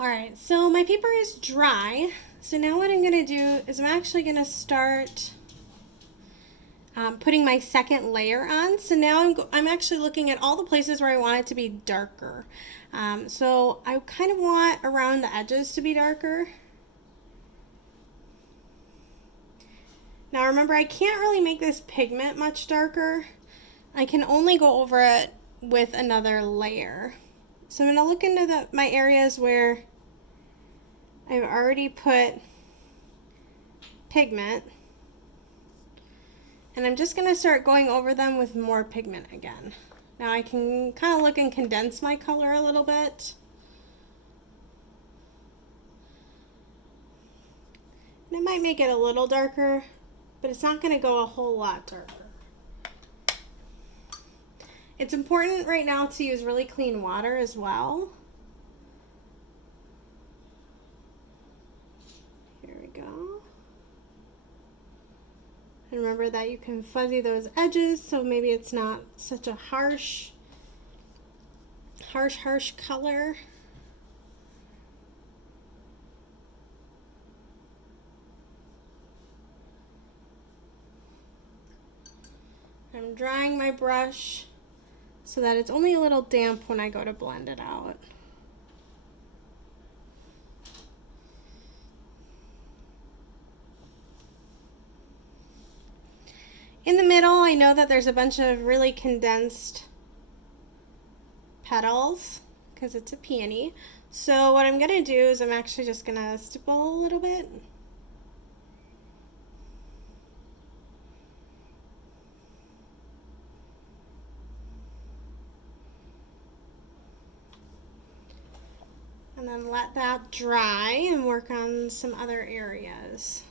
Alright, so my paper is dry. So now what I'm going to do is I'm actually going to start putting my second layer on. So now I'm actually looking at all the places where I want it to be darker. So I kind of want around the edges to be darker. Now remember, I can't really make this pigment much darker. I can only go over it with another layer. So I'm going to look into my areas where I've already put pigment, and I'm just going to start going over them with more pigment again. Now I can kind of look and condense my color a little bit. And it might make it a little darker, but it's not going to go a whole lot darker. It's important right now to use really clean water as well. Here we go. And remember that you can fuzzy those edges so maybe it's not such a harsh color. I'm drying my brush so that it's only a little damp when I go to blend it out. In the middle, I know that there's a bunch of really condensed petals because it's a peony. So what I'm going to do is I'm actually just going to stipple a little bit. And then let that dry and work on some other areas.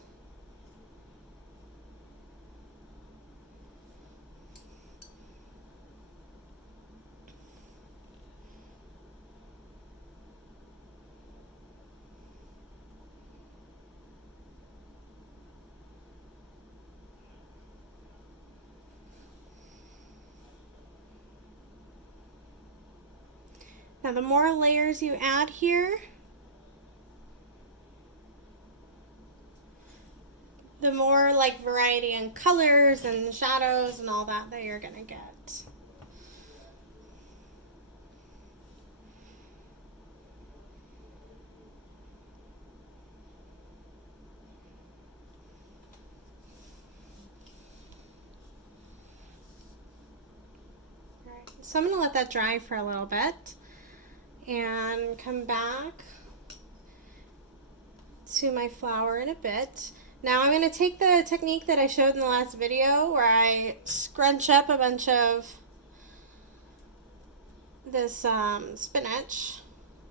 Now the more layers you add here, the more like variety in colors and shadows and all that you're gonna get. All right, so I'm gonna let that dry for a little bit and come back to my flower in a bit. Now I'm going to take the technique that I showed in the last video where I scrunch up a bunch of this spinach.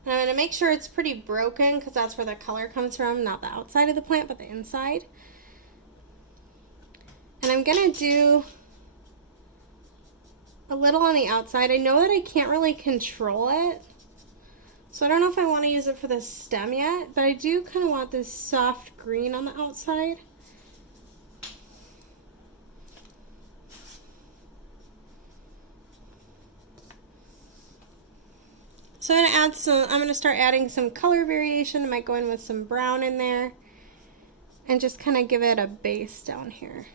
And I'm going to make sure it's pretty broken because that's where the color comes from, not the outside of the plant, but the inside. And I'm going to do a little on the outside. I know that I can't really control it, so I don't know if I want to use it for the stem yet, but I do kind of want this soft green on the outside. So I'm going to start adding some color variation. I might go in with some brown in there and just kind of give it a base down here.